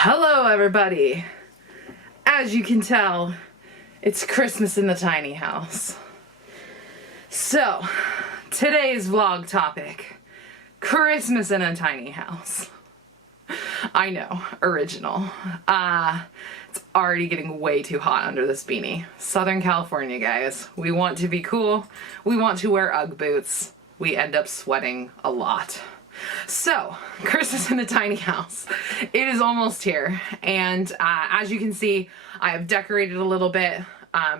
Hello everybody! As you can tell, it's Christmas in the tiny house. So, today's vlog topic, Christmas in a tiny house. I know, original. It's already getting way too hot under this beanie. Southern California, guys. We want to be cool. We want to wear Ugg boots. We end up sweating a lot. So, Christmas in the tiny house. It is almost here, and as you can see, I have decorated a little bit.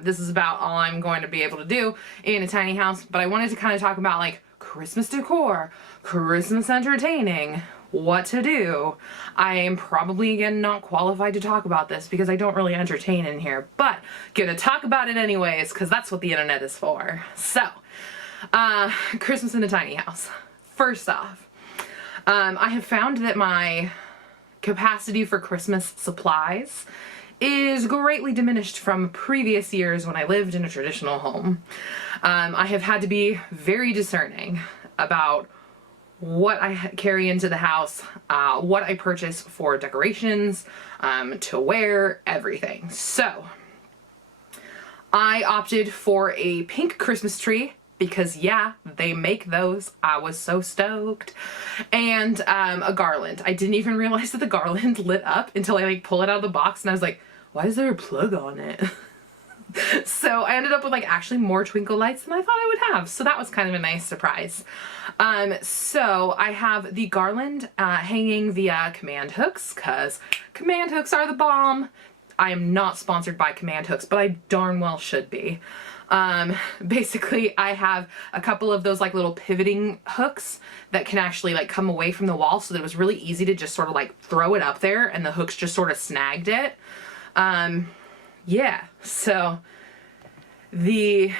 This is about all I'm going to be able to do in a tiny house, but I wanted to kind of talk about like Christmas decor, Christmas entertaining, what to do. I am probably, again, not qualified to talk about this because I don't really entertain in here, but gonna talk about it anyways because that's what the internet is for. So, Christmas in the tiny house. First off, I have found that my capacity for Christmas supplies is greatly diminished from previous years when I lived in a traditional home. I have had to be very discerning about what I carry into the house, what I purchase for decorations, to wear, everything. So, I opted for a pink Christmas tree because yeah, they make those. I was so stoked. And a garland. I didn't even realize that the garland lit up until I like pull it out of the box and I was like, why is there a plug on it? So I ended up with like actually more twinkle lights than I thought I would have. So that was kind of a nice surprise. So I have the garland hanging via command hooks because command hooks are the bomb. I am not sponsored by command hooks, but I darn well should be. Basically I have a couple of those like little pivoting hooks that can actually like come away from the wall, so that it was really easy to just sort of like throw it up there and the hooks just sort of snagged it. Yeah, so the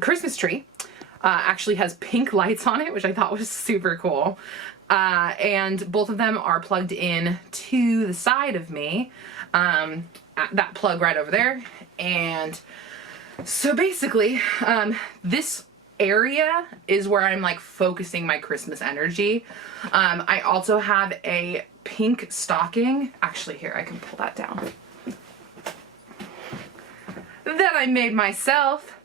Christmas tree actually has pink lights on it, which I thought was super cool. And both of them are plugged in to the side of me, that plug right over there. And so basically, this area is where I'm like focusing my Christmas energy. I also have a pink stocking. Actually, here, I can pull that down. That I made myself.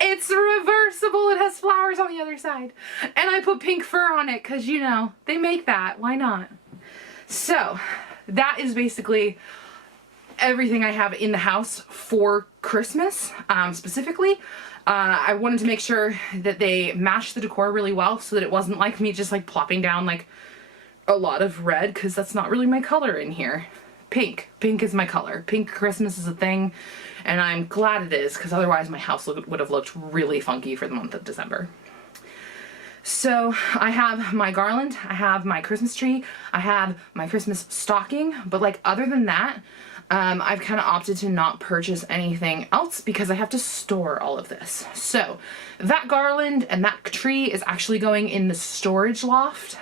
It's reversible. It has flowers on the other side. And I put pink fur on it because, you know, they make that. Why not? So, that is basically everything I have in the house for Christmas, specifically. I wanted to make sure that they matched the decor really well so that it wasn't like me just like plopping down like a lot of red, because that's not really my color in here. Pink. Pink is my color. Pink Christmas is a thing, and I'm glad it is, because otherwise my house would have looked really funky for the month of December. So I have my garland, I have my Christmas tree, I have my Christmas stocking, but like other than that, I've kind of opted to not purchase anything else because I have to store all of this. So that garland and that tree is actually going in the storage loft,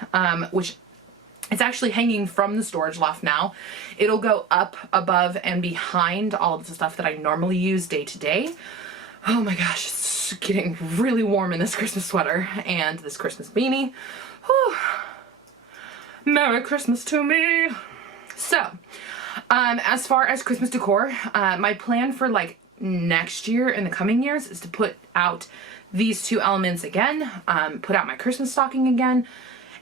which it's actually hanging from the storage loft now. It'll go up, above, and behind all of the stuff that I normally use day to day. Oh my gosh, it's getting really warm in this Christmas sweater and this Christmas beanie. Whew. Merry Christmas to me. So, as far as Christmas decor, my plan for like next year and the coming years is to put out these two elements again, put out my Christmas stocking again,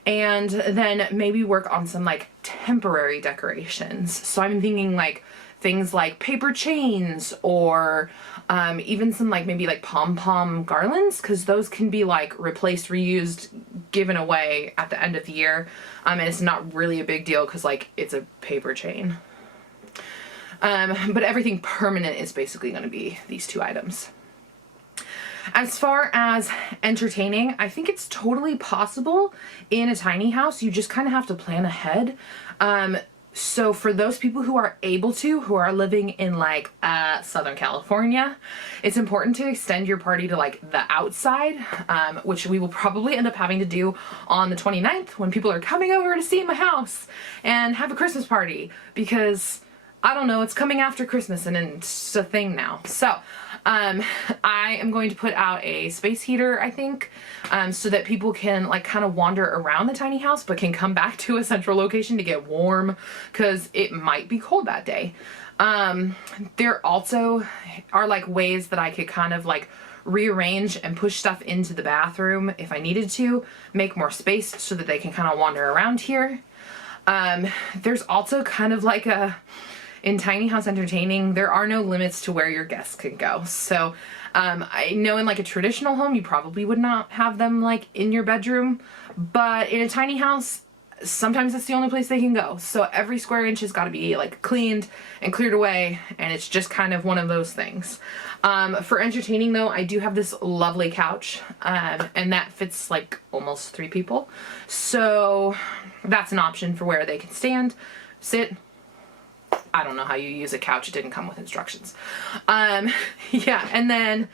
and then maybe work on some like temporary decorations. So I'm thinking like things like paper chains or even some like maybe like pom-pom garlands, because those can be like replaced, reused, given away at the end of the year. And it's not really a big deal because like it's a paper chain. But everything permanent is basically going to be these two items. As far as entertaining, I think it's totally possible in a tiny house. You just kind of have to plan ahead. So for those people who are able to, who are living in like Southern California, it's important to extend your party to like the outside, which we will probably end up having to do on the 29th when people are coming over to see my house and have a Christmas party, because I don't know, it's coming after Christmas and it's a thing now. So, I am going to put out a space heater, I think, so that people can like kind of wander around the tiny house, but can come back to a central location to get warm, because it might be cold that day. There also are like ways that I could kind of like rearrange and push stuff into the bathroom if I needed to, make more space so that they can kind of wander around here. There's also kind of like in tiny house entertaining, there are no limits to where your guests can go. So, I know in like a traditional home, you probably would not have them like in your bedroom, but in a tiny house, sometimes it's the only place they can go. So every square inch has got to be like cleaned and cleared away, and it's just kind of one of those things. For entertaining though, I do have this lovely couch, and that fits like almost 3 people. So that's an option for where they can stand, sit. I don't know how you use a couch. It didn't come with instructions. Yeah, and then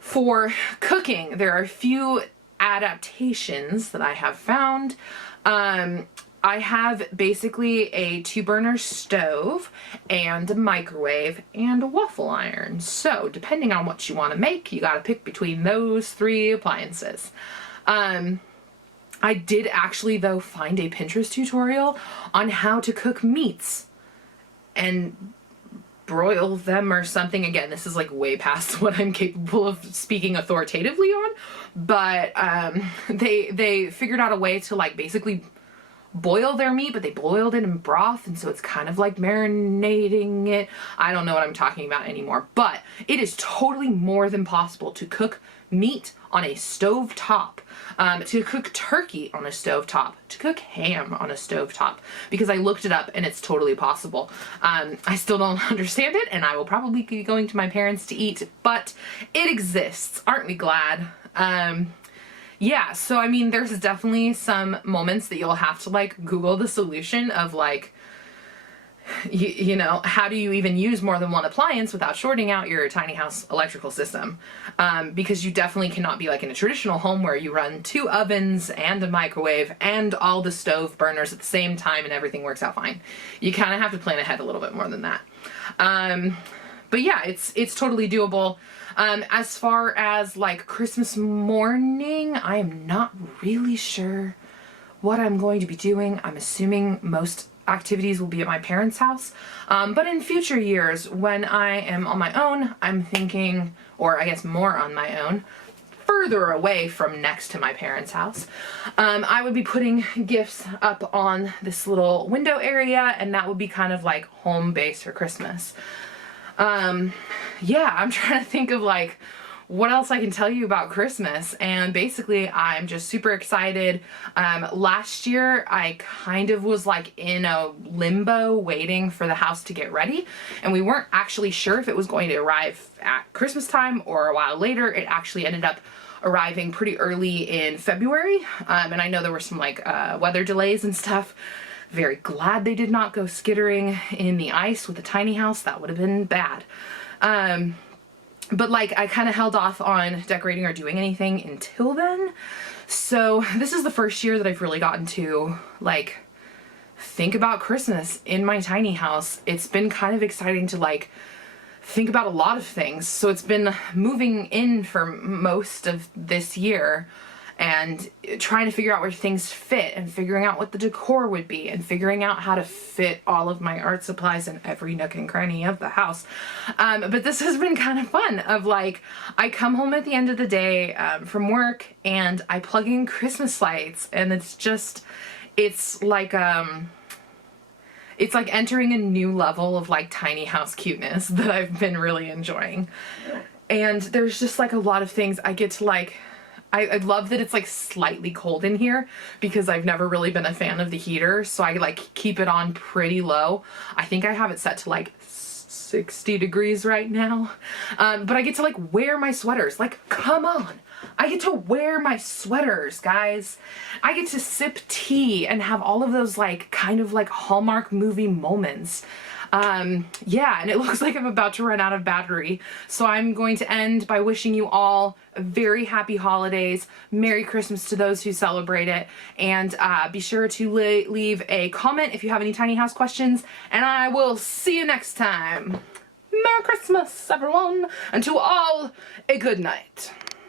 for cooking, there are a few adaptations that I have found. I have basically a 2-burner stove and a microwave and a waffle iron. So depending on what you want to make, you got to pick between those 3 appliances. I did actually though find a Pinterest tutorial on how to cook meats and broil them or something. Again, this is like way past what I'm capable of speaking authoritatively on, but they figured out a way to like basically boil their meat, but they boiled it in broth, and so it's kind of like marinating it. I don't know what I'm talking about anymore, but it is totally more than possible to cook meat on a stove top, to cook turkey on a stove top, to cook ham on a stove top, because I looked it up and it's totally possible. I still don't understand it, and I will probably be going to my parents to eat, but it exists. Aren't we glad? Yeah, so I mean, there's definitely some moments that you'll have to like Google the solution of like, you know, how do you even use more than one appliance without shorting out your tiny house electrical system? Because you definitely cannot be like in a traditional home where you run 2 ovens and a microwave and all the stove burners at the same time and everything works out fine. You kind of have to plan ahead a little bit more than that. But yeah, it's totally doable. As far as like Christmas morning, I am not really sure what I'm going to be doing. I'm assuming most activities will be at my parents' house. But in future years, when I am on my own, I'm thinking, or I guess more on my own, further away from next to my parents' house, I would be putting gifts up on this little window area, and that would be kind of like home base for Christmas. Yeah, I'm trying to think of like what else I can tell you about Christmas, and basically I'm just super excited. Last year I kind of was like in a limbo waiting for the house to get ready, and we weren't actually sure if it was going to arrive at Christmas time or a while later. It actually ended up arriving pretty early in February, and I know there were some like weather delays and stuff. Very glad they did not go skittering in the ice with a tiny house. That would have been bad. But like I kind of held off on decorating or doing anything until then. So this is the first year that I've really gotten to like think about Christmas in my tiny house. It's been kind of exciting to like think about a lot of things. So it's been moving in for most of this year and trying to figure out where things fit and figuring out what the decor would be and figuring out how to fit all of my art supplies in every nook and cranny of the house. But this has been kind of fun of like, I come home at the end of the day from work and I plug in Christmas lights, and it's like entering a new level of like tiny house cuteness that I've been really enjoying. And there's just like a lot of things I get to like, I love that it's like slightly cold in here because I've never really been a fan of the heater, so I like keep it on pretty low. I think I have it set to like 60 degrees right now. But I get to like wear my sweaters. Like, come on. I get to wear my sweaters, guys. I get to sip tea and have all of those like kind of like Hallmark movie moments. Yeah, and it looks like I'm about to run out of battery. So I'm going to end by wishing you all a very happy holidays, Merry Christmas to those who celebrate it, and be sure to leave a comment if you have any tiny house questions, and I will see you next time. Merry Christmas, everyone, and to all a good night.